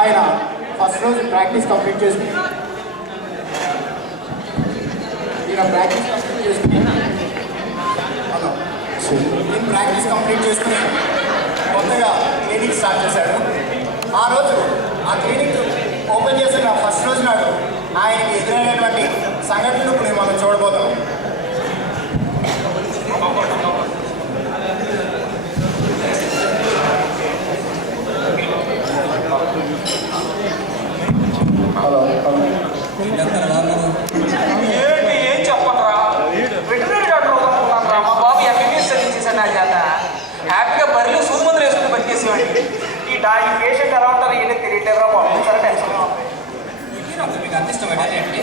ఆయన ఫస్ట్ రోజు practice complete చేసుకుని ప్రాక్టీస్ కంప్లీట్ చేసుకుని కొత్తగా క్లినిక్ స్టార్ట్ చేశాడు. ఆ రోజు ఆ క్లినిక్ ఓపెన్ చేసిన ఫస్ట్ రోజు నాడు ఆయనకి ఎదురైనటువంటి సంఘటనలు ఇప్పుడు మనం చూడబోతాం. హలో ఏం చెప్పరా, వెటనరీ డాక్టర్ అవుతానుకున్నాను. మా బాబు ఎంబీబీఎస్ చదివించేసాడు నా చేత. హ్యాపీగా బరిలో సూర్యమందులు వేసుకుని బతికేసేవాడిని. ఈ పేషెంట్ ఎలా ఉంటారో ఏంటో తెలియట్లేదురా బాబు. సరే టెన్షన్ మీకు అంత ఇష్టం ఏంటి?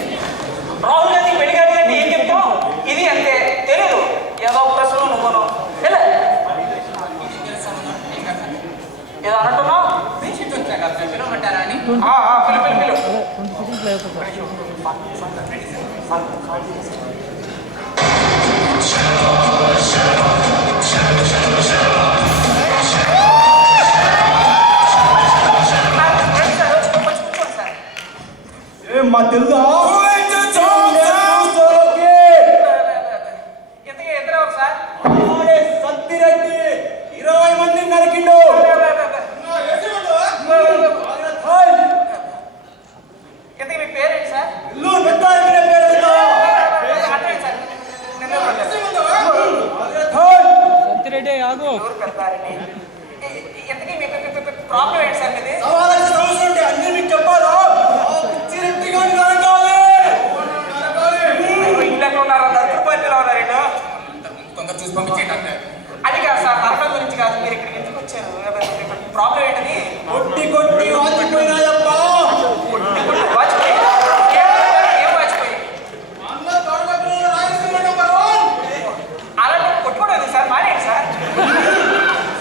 రాహుల్ గాంధీ పెళ్లి గాంధీ అంటే ఏం చెప్తావు? ఇది అంతే తెలీదు. ఏదో ప్రశ్నలు నువ్వును ఏదో అంటున్నావు. పిలవమంటారా అని పిలు మా తెలుగు సత్తిరెడ్డి 20 మంది నరికిండు. ఇంతకీ మీ పేరేంటి సార్? సత్తిరెడ్డి ఆగు. ఇంతకీ మీ ప్రాబ్లం ఏంటి సార్? ఇది అన్ని మీకు చెప్పాలా? ఇంట్లో ఉన్నారు, పార్టీలో ఉన్నారేంటో తొందర చూసి పంపించేయండి. అది కాదు సార్, నరకం గురించి కాదు. మీరు ఇక్కడికి ఎందుకు వచ్చారు? ప్రాబ్లం ఏంటని? కొట్టి కొట్టి వాచిపోయినాయప్ప. ఏం వాచిపోయి? అలాంటి కొట్టుకోవడం సార్, మానేయండి సార్.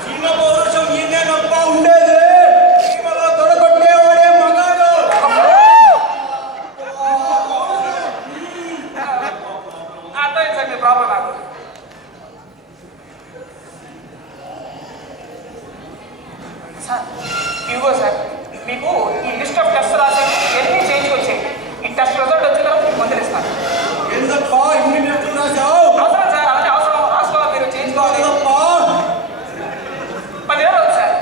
సీమ పౌరుషం ఈయనప్ప ఉండేది. సీమలో తొడగొట్టేవాడే మగాడు. అర్థమైంది సార్ మీ ప్రాబ్లం నాకు. సార్ ఇదిగో సార్, మీకు ఈ లిస్ట్ ఆఫ్ టెస్ట్ రాసి ఎన్ని చేయించుకొచ్చాయి. ఈ టెస్ట్ రిజల్ట్ వచ్చిన తర్వాత మీకు మందులు ఇస్తాను. ఏందప్ప ఇన్ని టెస్టులు రాశావు? అవసరం సార్, అలానే అవసరం. రాసుకోవాలి, మీరు చేయించుకోవాలి. 10,000 అవుతుంది సార్.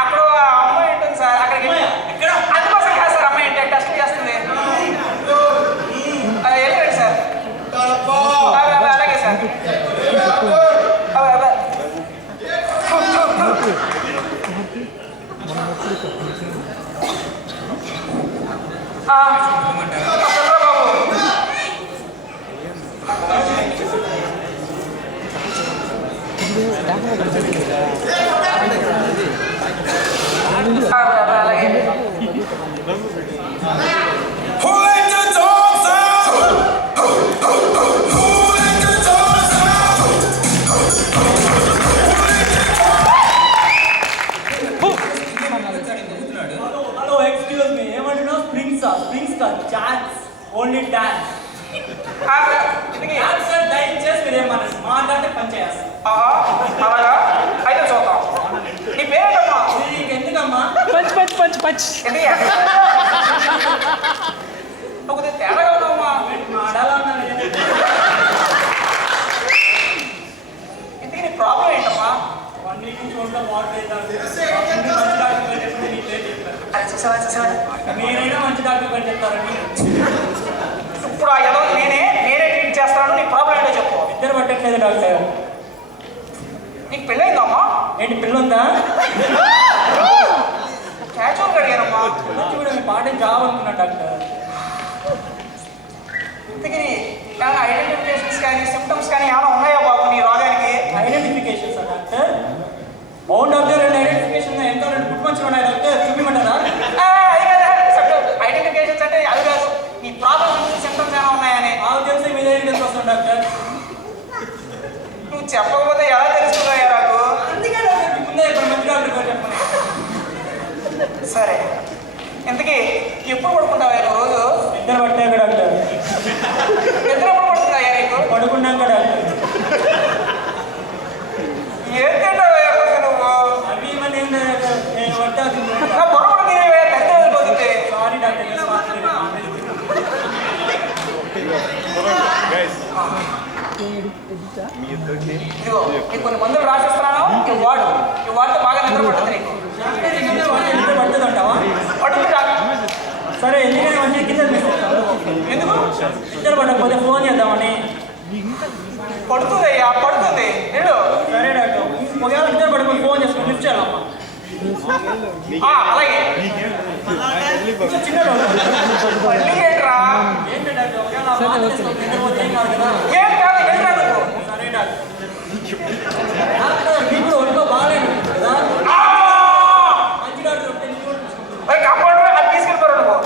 అక్కడ అమ్మాయి ఉంటుంది సార్. అక్కడికి అందుకోసం కాదు సార్, అమ్మాయి అంటే టెస్ట్ చేస్తుంది. అది వెళ్ళండి సార్. అలాగే సార్. ఓన్లీ డాన్స్ దయచేసి మీరేమన్నా మాట్లాడితే పనిచేయాలి. అలాగా అయితే చూద్దాం. నీ పేరేంటమ్మా? నీకు ఎందుకమ్మా? పంచ్ పంచ్ పంచ్ పంచ్ ఒక తేడాగా ఉన్నావమ్మా. మాడాలా ఉన్నాను. ఇంతకీ నీ ప్రాబ్లం ఏంటమ్మా? 1 వీక్ చూడడం వాటర్ మీరైనా మంచి డాక్టర్ పని చెప్తారండి. ఇప్పుడు ఆ ఏదో నేనే ట్రీట్ చేస్తాను. నీ ప్రాబ్లం ఏంటో చెప్పు. ఇద్దరు పట్టట్లేదు డాక్టర్. నీకు పెళ్ళయిందమ్మా? ఏంటి పిల్లుందా? క్యాజువల్గా అడిగానమ్మా. చూడ మీ పాట జాబ్ అనుకున్నా డాక్టర్. ఇంతకీ ఐడెంటిఫికేషన్స్ కానీ సిమ్టమ్స్ కానీ ఏమైనా ఉన్నాయా బాబు నీ రోగానికి? Identifications doctor? అవును డాక్టర్, 2 ఐడెంటిఫికేషన్ ఎంతో 2 పుట్టుకొచ్చి ఉన్నాయి డాక్టర్. చూపిమంటారా? ఐడెంటిఫికేషన్స్ అంటే అది కాదు, ఈ ప్రాబ్లమ్ సిమ్టమ్స్ ఏమైనా ఉన్నాయని. నాకు తెలిసి మీ దగ్గరికి ఎందుకు వస్తాను డాక్టర్? నువ్వు చెప్పకపోతే ఎలా తెలుస్తుందయ్యా నాకు? అందుకే డాక్టర్ ముందే ఇప్పుడు మంచి డాక్టర్ గారు చెప్పండి. సరే, ఇంతకీ ఎప్పుడు పడుకుంటావా రోజు? నిద్ర పట్టాక డాక్టర్. నిద్ర ఎప్పుడు పడుతుందయ్యా నీకు? పడుకున్నాక డాక్టర్. ఏం తింటావయ్యా రోజు నువ్వు? అవి మన ఏం డాక్టర్, నేను పట్టాల్సింది. నా పొరపాటు తినేవయ్యా, పెద్ద వెళ్ళిపోతుంది. Sorry doctor. ఇదిగో నీకు కొన్ని మందులు రాసిస్తున్నాను, ఈ వాడితో బాగా నిద్ర పడుతుంది నీకు. నిద్ర పడుతుందంటావా? పడుతుంది డాక్టర్. సరే, ఎందుకని మంచి కింద తీసుకుంటాను. ఎందుకు? నిద్ర పడకపోతే ఫోన్ చేద్దామని. పడుతుందయ్యా, పడుతుంది. నిన్ను సరే డాక్టర్, ఒకవేళ నిద్ర పడకపోతే ఫోన్ చేసుకుని లిఫ్ట్ చేయాలమ్మా. అలాగే చిన్న మళ్ళీ ఏంట్రా? ఏంటి డాక్టర్, ఒకవేళ ఫోన్ చేసుకుని నిద్రపోతే ఏం కాదు కదా. ఏం కాదు, ఏంట్రా నువ్వు? సరే డాక్టర్. డాక్టర్ మీకు ఒంట్లో బాగాలేదు కదా, మంచి డాక్టర్ ఉంటే నీకు కూడా చూసుకుంటాను. మరి కాంపౌండర్ అది తీసుకెళ్ళిపోరా నువ్వు.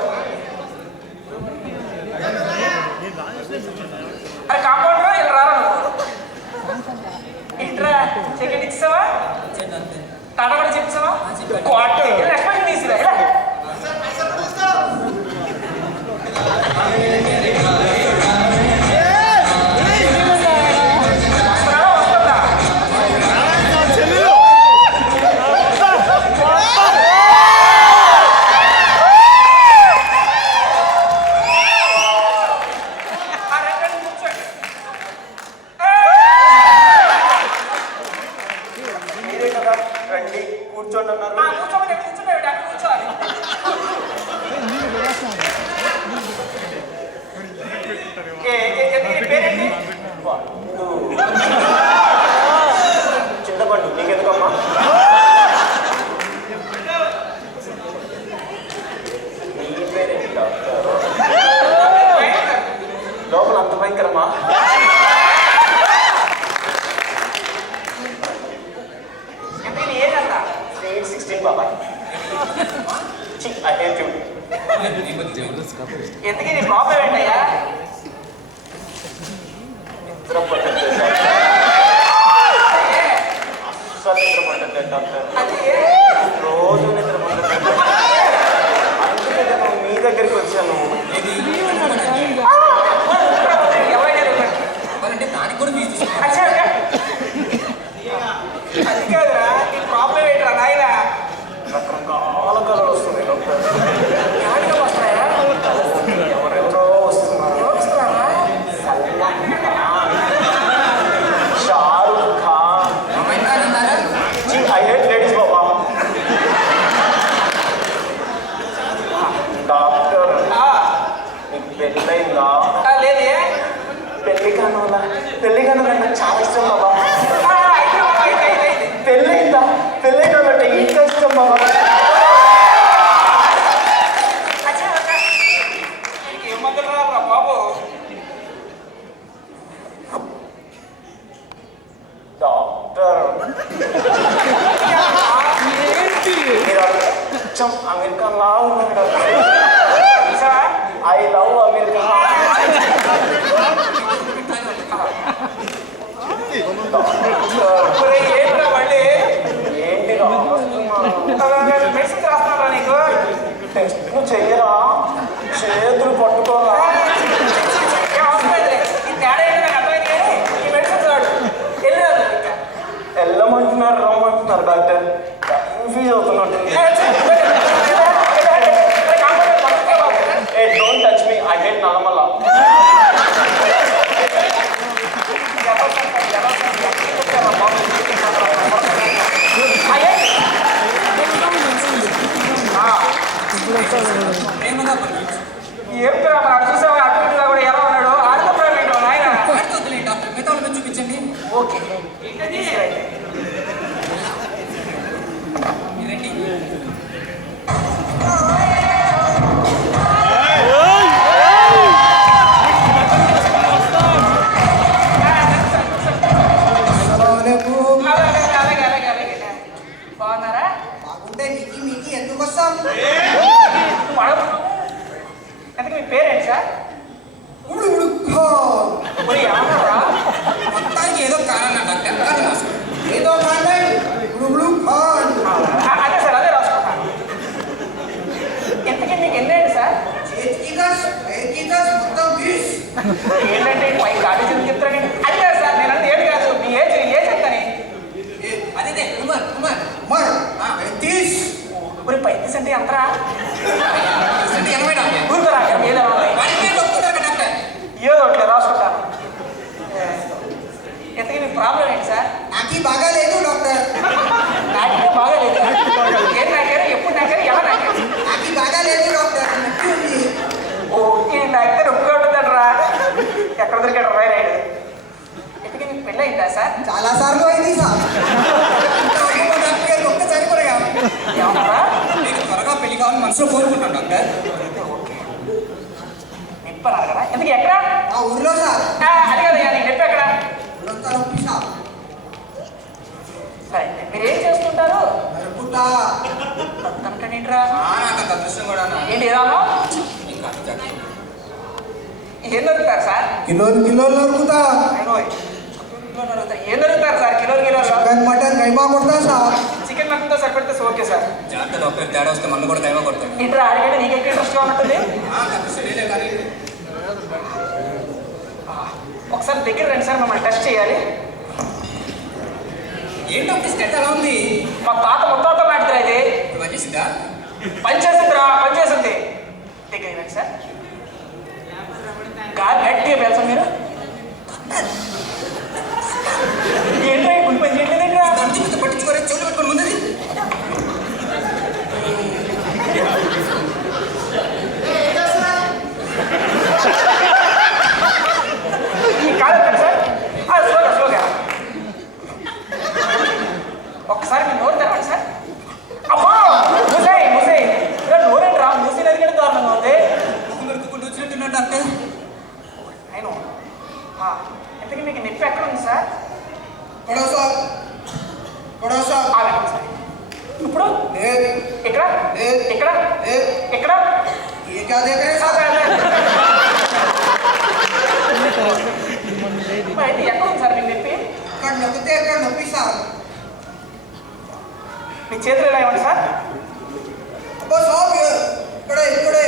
అది కాంపౌండర్ ఇలా రారా నువ్వు. ఇంట్రా సెకండ్ ఇచ్చావా? టాటా కూడా చెప్పావా? క్వార్టర్ ఎక్స్ప్రెషన్ తీసిరా. కూర్చోండి అన్నారు. కూర్చోవాలి. పేరేంటి? చింతపండు నీకెందుకమ్మా? నీ పేరేంటి డాక్టర్? లోపల అంత భయంకరమా? ఏదంతా 16 బాబాయ్. I hate you. ఎందుకు నీ ప్రాబ్లం ఏంటయ్యా? నిద్ర పట్టట్లేదు అస్సలు నిద్ర పట్టట్లేదు డాక్టర్. రోజు నిద్ర పట్టట్లేదు. అందుకే నేను మీ దగ్గరికి వచ్చాను. అది కాదురా, నీ ప్రాబ్లం ఏంట్రా నాయన? రకరకాల కళలు వస్తున్నాయి డాక్టర్. ఎవరిగా వస్తాయా? ఎవరెవరో వస్తున్నారు. ఎవరు వస్తున్నారా? Shahrukh Khan. I hate ladies Baba. Doctor నీకు పెళ్ళైందా? లేదే. పెళ్లి కానులా? పెళ్లి కానులా నాకు చాలా ఇష్టం బాబా. అయితే పెళ్ళైందా? పెళ్ళైందంటే ఇంకా ఇష్టం బాబా. ఏమంటారు రా బాబు? డాక్టర్ మీరు అచ్చం అమెరికా లా ఉన్నారు డాక్టర్. I love America. ఏంట్రా మళ్ళీ? ఏంటి మెడిసిన్ రాస్తున్నారా నీకు? టెస్ట్ చెయ్యరా? చేతులు పట్టుకోరా? ఈ తేడా ఏంటో నాకు అర్థమైంది కానీ ఈ మెడిసిన్స్ వాడు వెళ్ళారు. వెళ్ళమంటున్నారు, రమ్మంటున్నారు డాక్టర్. కన్ఫ్యూజ్ అవుతున్నట్టుంది. ఏ don't touch me, I hate Nallamalla. ఏం పేరు అక్కడ చూసావా? అటు ఇటుగా కూడా ఎలా ఉన్నాడు? ఆడుకోవడం ఏంటో నాయన. డాక్టర్ మిగతా చూపించండి. ఓకే బాగున్నారా? బాగుంటే మీకు మీకు ఎందుకు వస్తాం? అంటే మీ పేరేంటి సార్? ఉడు ఉడు ఖాన్. ఏమన్నారా? మొత్తానికి ఏదో కారణం డాక్టర్. ఏదో కారణం ఉడు ఉడు ఖాన్. అదే సార్, అదే రాసుకుంటాను. ఎంతకీ మీకు ఎన్నేంటి సార్? చేతికి ఏంటంటే పై కాలేజీలు చెప్తారని అది కాదు సార్, నేను అంటే ఏడు కాదు, మీ ఏజ్ ఎంతని? అదే కుమార్ కుమార్ కుమార్ 35. మరి 35 అంటే ఎంతరా? 80 డాక్టర్. ఊరుకోరా, ఏదో డాక్టర్ ఏదో ఒకటి రాసుకుంటాను. ఎంతకీ మీ ప్రాబ్లం ఏంటి సార్? నాకు బాగా లేదు డాక్టర్. నాకే బాగాలేదు. ఏం నాకారు, ఎప్పుడు నాకారు, ఎలా నాకారు? నాకు బాగా లేదు డాక్టర్. నొప్పి ఉంది. ఓ ఈ నాకితే నొప్పిగా ఉంటుందంటరా. ఎక్కడ దొరికాడు రైడ్? ఎంతకీ మీకు పెళ్ళి అయిందా సార్? చాలా సార్లు అయింది సార్. డాక్టర్ గారు ఒక్కసారి కూడా కాదు. ఏమన్నారా? నేను త్వరగా పెళ్లి కావాలని మనసులో కోరుకుంటాను డాక్టర్. నిప్పన్నారు కదా, ఎందుకు ఎక్కడ? ఆ ఊర్లో సార్. అది కదా నీకు నొప్పి ఎక్కడ? ఊరంతా నొప్పి సార్. సరే మీరు ఏం చేస్తుంటారు? నరుకుట. తనకంటేంట్రా? నాకు అంత అదృష్టం కూడా ఏంటి ఏదన్నా ఏం దొరుకుతారు సార్? కిలోలు నరుకుతా. ఏం దొరుకుతారు సార్? కిలోలు చికెన్ మటన్ కైమా కొడతా సార్. చికెన్ మటన్తో సరిపెడితే ఓకే సార్. జాగ్రత్త డాక్టర్, తేడా వస్తే మళ్ళీ కూడా కైమా కొడతాను. ఇంటర్ అడిగంటే నీకెక్కడ ఇంట్రెస్ట్గా ఉన్నట్టుంది. ఒకసారి దగ్గర రండి సార్, మమ్మల్ని టెస్ట్ చేయాలి. ఏంటో స్టెట్ ఎలా ఉంది? మా తాత ముత్తాత నాటిదిరా ఇది. మంచిదా? పనిచేసిందిరా, పనిచేసింది. దగ్గర రండి సార్. గాలి గట్టిగా పెడతాం మీరు. ఏంటో ఇప్పుడు పని చేయట్లేదండి. పట్టించుకోరే, చెవులు పెట్టుకొని ముందు ఈ కాదు సార్. స్లోగా స్లోగా ఒక్కసారి మీరు నోరు తెరవండి సార్. అబ్బా మూసాయి నోరేంటి రా, మూసి నది కంటే దారుణంగా ఉంది. వచ్చినట్టున్నా డాక్టర్. అయినా ఇంతకీ మీకు నొప్పి ఎక్కడ ఉంది సార్? ఆగండి సార్. ఇప్పుడు ఇక్కడ ఇక్కడ ఇక్కడ అయితే ఎక్కడ ఉంది సార్ మీకు నొప్పి? నొప్పి సార్. మీ చేతులు ఎలా ఇవ్వండి సార్. ఇక్కడే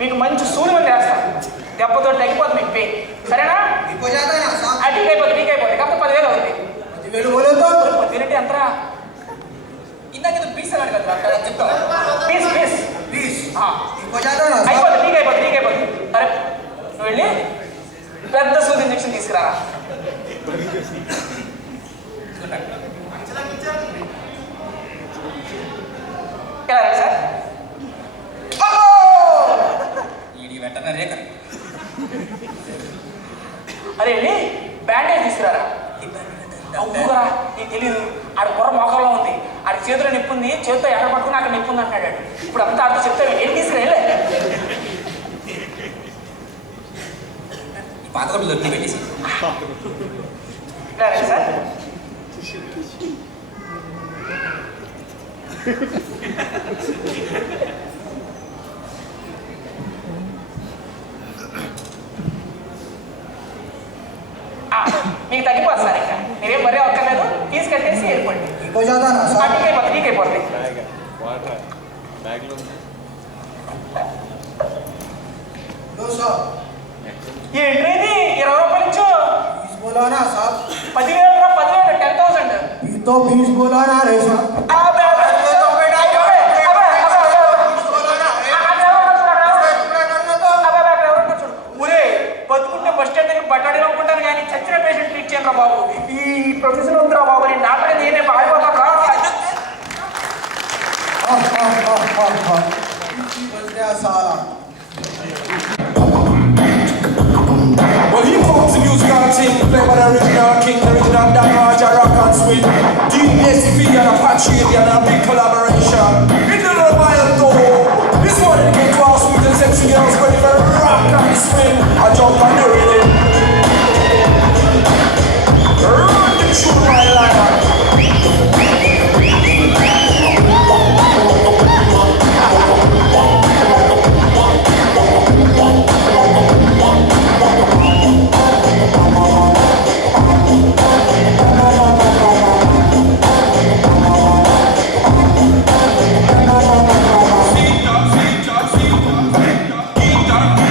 మీకు మంచి సూది మంది వేస్తాం, దెబ్బతో తగ్గిపోతుంది మీకు పెయిన్. సరేనా? అది అయిపోతుంది కాకపోతే 10,000 అవుతుంది. 10,000 అంటే ఎంతరా? ఇందాక పీస్ అన్నాడు కదా చెప్తాం. పీస్ అయిపోతుంది అయిపోతుంది. సరే నువ్వు వెళ్ళి పెద్ద సూది ఇంజక్షన్ తీసుకురా. ఎలా సార్? వెంటనే అరే వెళ్ళి బ్యాండేజ్ తీసుకురారా. అవురా, నీకు తెలియదు. ఆడ బుర్ర మోకంలో ఉంది, ఆడ చేతిలో నొప్పి ఉంది, చేతితో ఎక్కడ పట్టుకుని అక్కడ నొప్పి ఉంది అంటున్నాడు. ఇప్పుడు అంతా ఆడితో చెప్తాను, ఏం తీసుకురా వెళ్ళే. పాతకొట్లు దొరికి పెట్టేసి సార్. మీకు తగ్గిపోతుంది సార్. ఇంకా మీరేం మరీ అక్కర్లేదు, ఫీజు కట్టేసి వెళ్ళిపోండి. నీకు అయిపోతుంది. ఏంటి 20 రూపాయలు ఇచ్చు? 10,000 10,000 ఊరే బతుకుంటే బస్ స్టాండ్ దగ్గర బట్టాడి అనుకుంటాను కానీ చచ్చిన పేషెంట్ ట్రీట్ చేయండి రా బాబు. ఈ ప్రొఫెషన్ వద్దురా బాబు, నేను డాక్టర్ నేనే బాగుపోతాను రా. Well, hip hop's a musical thing, play by the original king, the original Dan Raja rock and swing. DSP and Apache and a big collaboration. Into the wild door. This one it get to our sweet and sexy girls ready for rock and swing. I jump on the rhythm. Run the tune, my life. Keep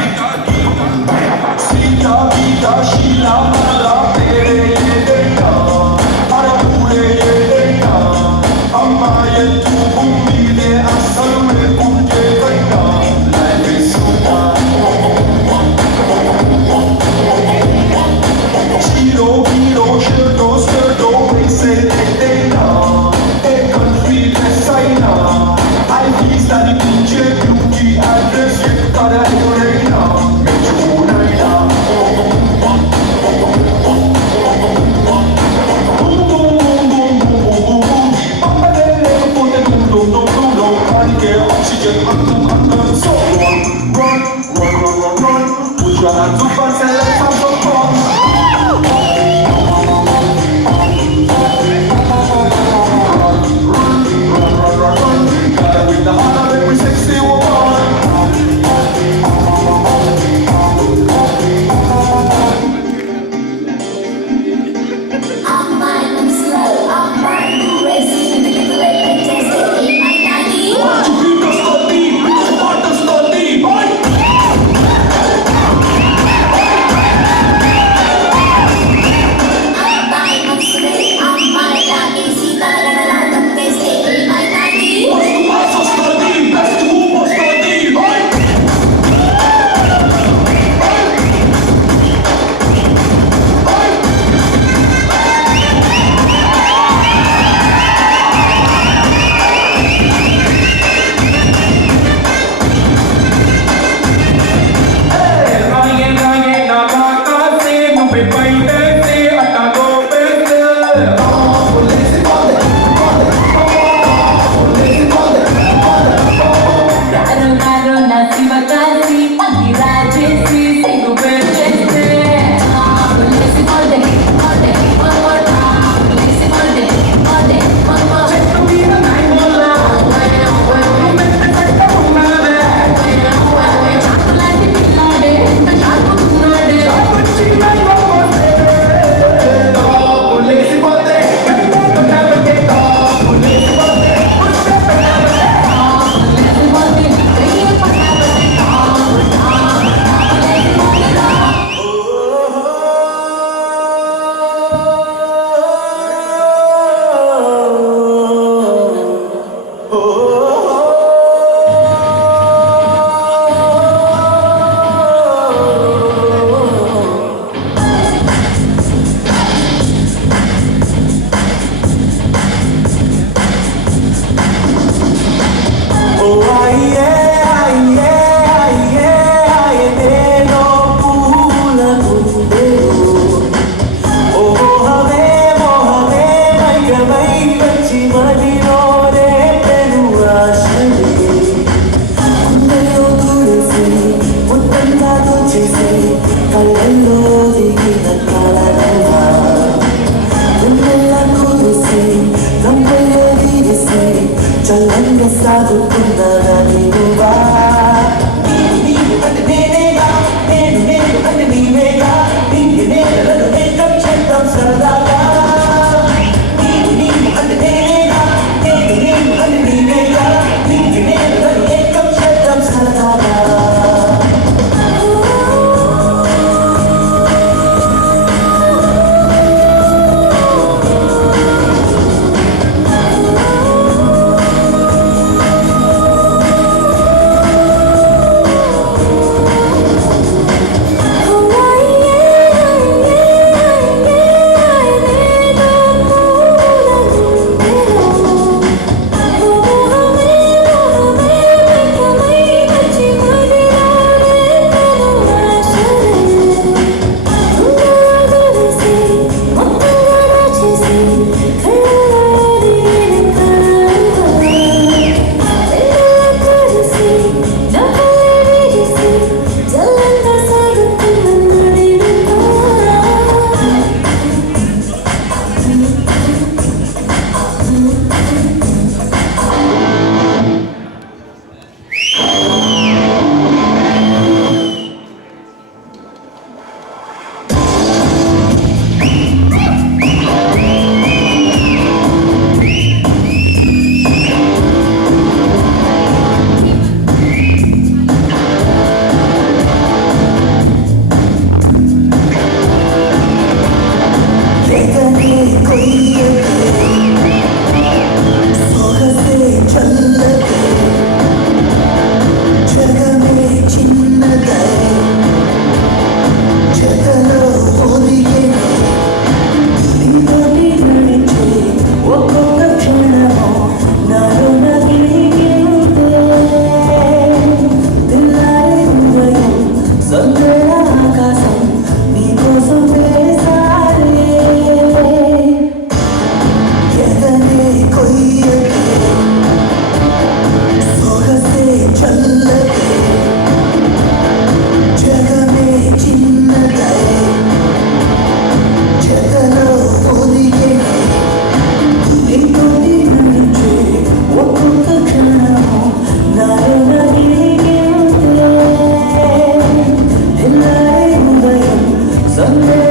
Sunday